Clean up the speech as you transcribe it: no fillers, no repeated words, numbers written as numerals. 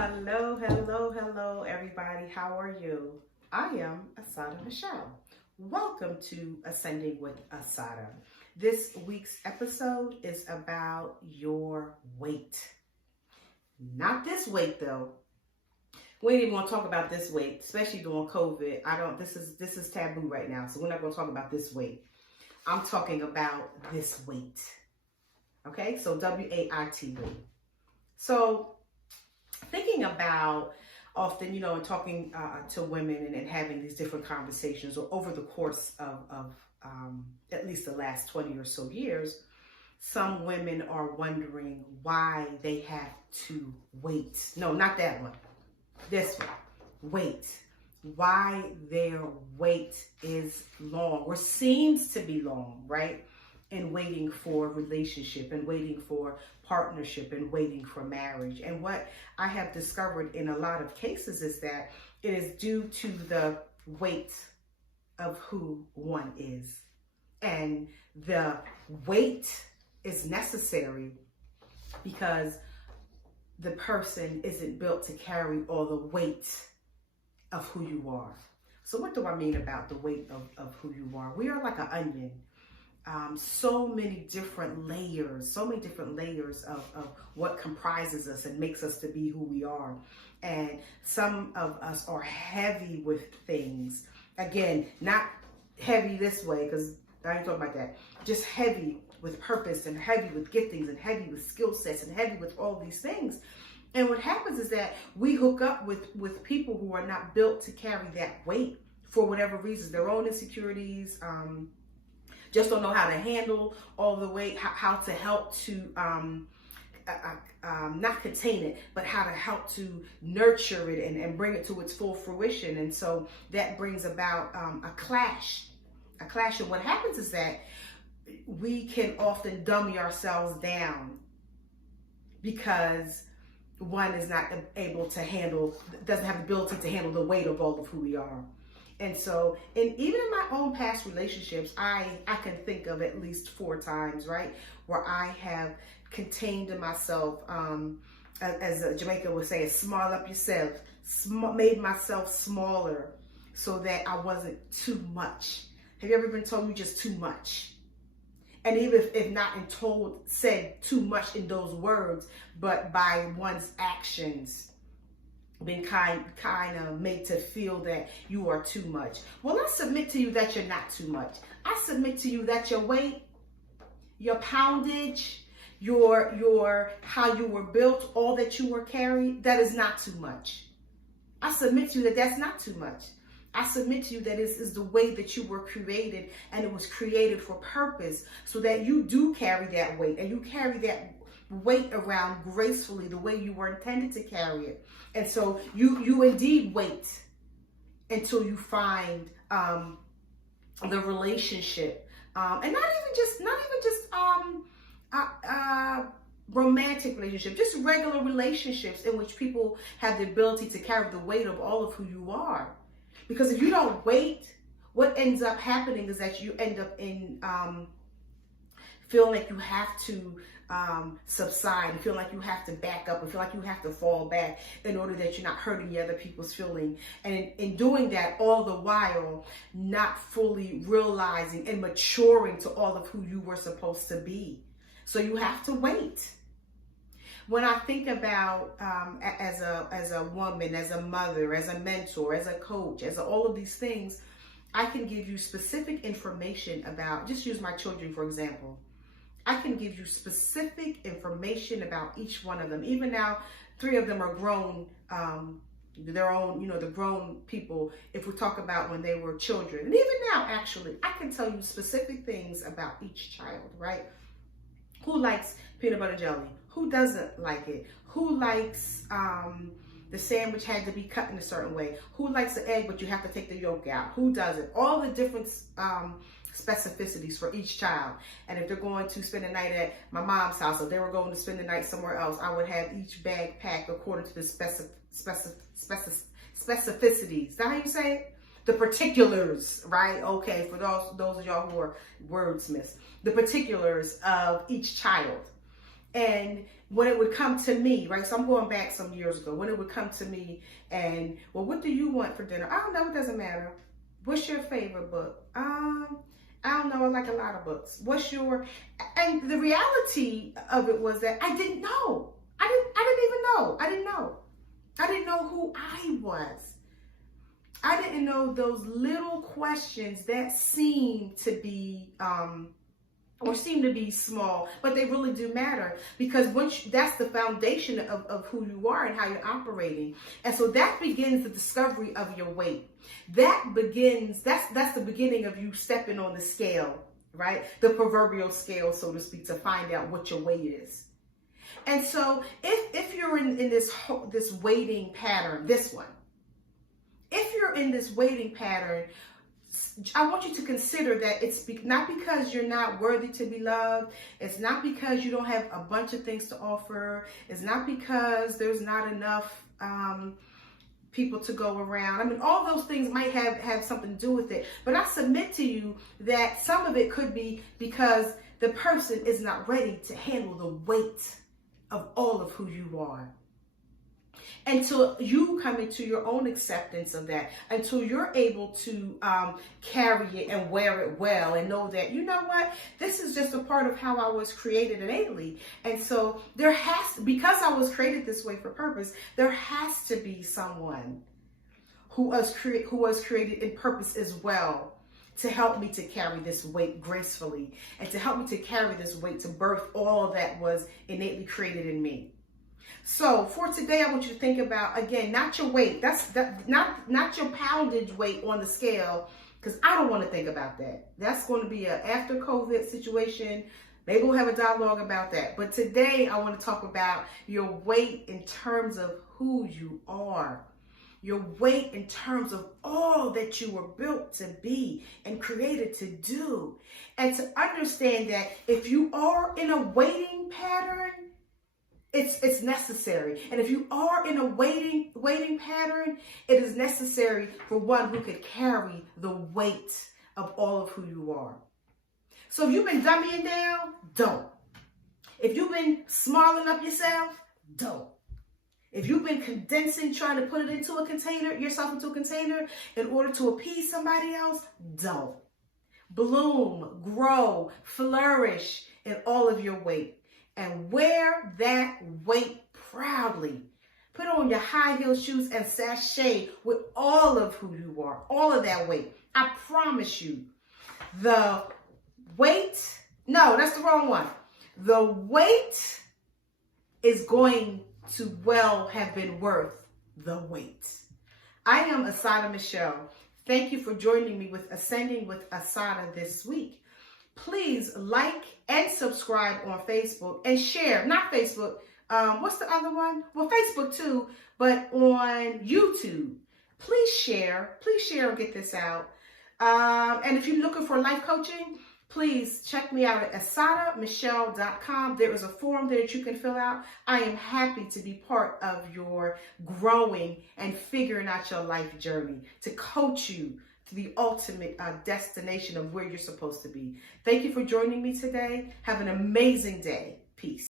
Hello, hello, hello, everybody. How are you? I am Assata Michelle. Welcome to Ascending with Assata. This week's episode is about your weight. Not this weight though. We ain't even want to talk about this weight, especially during COVID. This is taboo right now, so we're not going to talk about this weight. I'm talking about this weight. Okay, so WAIT weight. So thinking about often, and talking to women and having these different conversations over the course of at least the last 20 or so years, some women are wondering why they have to wait. No, not that one. This one. Wait. Why their wait is long or seems to be long, right? And waiting for relationship and waiting for partnership and waiting for marriage. And what I have discovered in a lot of cases is that it is due to the weight of who one is. And the weight is necessary because the person isn't built to carry all the weight of who you are. So what do I mean about the weight of who you are? We are like an onion. So many different layers of what comprises us and makes us to be who we are. And some of us are heavy with things. Again, not heavy this way, because I ain't talking about that. Just heavy with purpose and heavy with giftings and heavy with skill sets and heavy with all these things. And what happens is that we hook up with people who are not built to carry that weight for whatever reasons, their own insecurities, just don't know how to handle all the weight, how to help to not contain it, but how to help to nurture it and bring it to its full fruition. And so that brings about a clash. And what happens is that we can often dummy ourselves down because one is not able to handle, doesn't have the ability to handle the weight of all of who we are. And so, and even in my own past relationships, I can think of at least 4 times, right, where I have contained to myself, as Jamaica would say, small up yourself, made myself smaller so that I wasn't too much. Have you ever been told you just too much? And even if not said too much in those words, but by one's actions, been kind of made to feel that you are too much. Well, I submit to you that you're not too much. I submit to you that your weight, your poundage, your how you were built, all that you were carried, that is not too much. I submit to you that that's not too much. I submit to you that is the way that you were created, and it was created for purpose, so that you do carry that weight and you carry that weight around gracefully the way you were intended to carry it. And so you indeed wait until you find the relationship, and not even just romantic relationship, just regular relationships in which people have the ability to carry the weight of all of who you are. Because if you don't wait, what ends up happening is that you end up in feeling like you have to subside, and feel like you have to back up, and feel like you have to fall back in order that you're not hurting the other people's feeling. And in doing that, all the while not fully realizing and maturing to all of who you were supposed to be. So you have to wait. When I think about as a woman, as a mother, as a mentor, as a coach, as all of these things, I can give you specific information about, just use my children for example. I can give you specific information about each one of them. Even now, 3 of them are grown, their own, the grown people, if we talk about when they were children. And even now, actually, I can tell you specific things about each child, right? Who likes peanut butter jelly? Who doesn't like it? Who likes the sandwich had to be cut in a certain way? Who likes the egg, but you have to take the yolk out? Who doesn't? All the different specificities for each child. And if they're going to spend the night at my mom's house, or they were going to spend the night somewhere else, I would have each bag packed according to the specificities. Is that how you say it? The particulars, right? Okay, for those of y'all who are wordsmiths, the particulars of each child. And when it would come to me, right? So I'm going back some years ago. When it would come to me and, well, what do you want for dinner? I don't know. It doesn't matter. What's your favorite book? I don't know. I like a lot of books. What's your, and the reality of it was that I didn't know. I didn't even know. I didn't know. I didn't know who I was. I didn't know those little questions that seem to be, or seem to be small, but they really do matter, because that's the foundation of who you are and how you're operating. And so that begins the discovery of your weight. That's the beginning of you stepping on the scale, right? The proverbial scale, so to speak, to find out what your weight is. And so if you're in this waiting pattern, this one, if you're in this waiting pattern, I want you to consider that it's not because you're not worthy to be loved. It's not because you don't have a bunch of things to offer. It's not because there's not enough people to go around. I mean, all those things might have something to do with it. But I submit to you that some of it could be because the person is not ready to handle the weight of all of who you are. Until you come into your own acceptance of that, until you're able to carry it and wear it well and know that, you know what, this is just a part of how I was created innately. And so because I was created this way for purpose, there has to be someone who was created in purpose as well, to help me to carry this weight gracefully and to help me to carry this weight to birth all that was innately created in me. So for today, I want you to think about, again, not your weight. Not your poundage weight on the scale, because I don't want to think about that. That's going to be an after COVID situation. Maybe we'll have a dialogue about that. But today, I want to talk about your weight in terms of who you are. Your weight in terms of all that you were built to be and created to do. And to understand that if you are in a waiting pattern, it's necessary. And if you are in a waiting pattern, it is necessary for one who could carry the weight of all of who you are. So if you've been dummying down, don't. If you've been smarling up yourself, don't. If you've been condensing, trying to put it into a container, yourself into a container in order to appease somebody else, don't. Bloom, grow, flourish in all of your weight. And wear that weight proudly. Put on your high heel shoes and sashay with all of who you are, all of that weight. I promise you, the weight, no, that's the wrong one. The weight is going to well have been worth the wait. I am Assata Michelle. Thank you for joining me with Ascending with Assata this week. Please like and subscribe on Facebook and share. Not Facebook. What's the other one? Well, Facebook too, but on YouTube. Please share. Please share and get this out. And if you're looking for life coaching, please check me out at asatamichelle.com. There is a form there that you can fill out. I am happy to be part of your growing and figuring out your life journey, to coach you to the ultimate destination of where you're supposed to be. Thank you for joining me today. Have an amazing day. Peace.